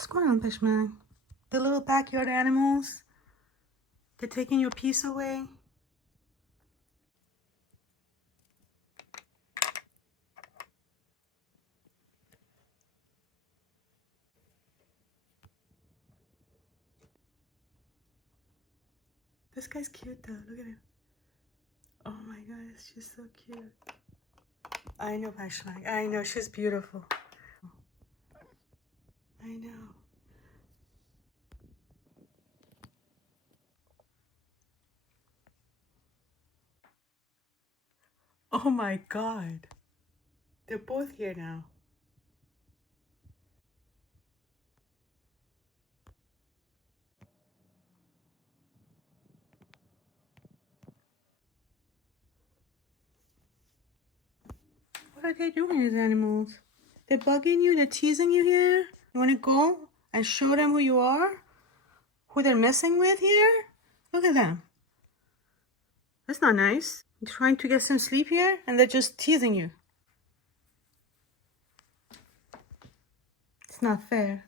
What's going on, Peshman? The little backyard animals? They're taking your peace away? This guy's cute though. Look at him. Oh my gosh, she's so cute. I know, Peshman. I know, she's beautiful. I know. Oh my god. They're both here now. What are they doing, these animals? They're bugging you? They're teasing you here? You want to go and show them who you are? Who they're messing with here? Look at them. That's not nice. You're trying to get some sleep here and they're just teasing you. It's not fair.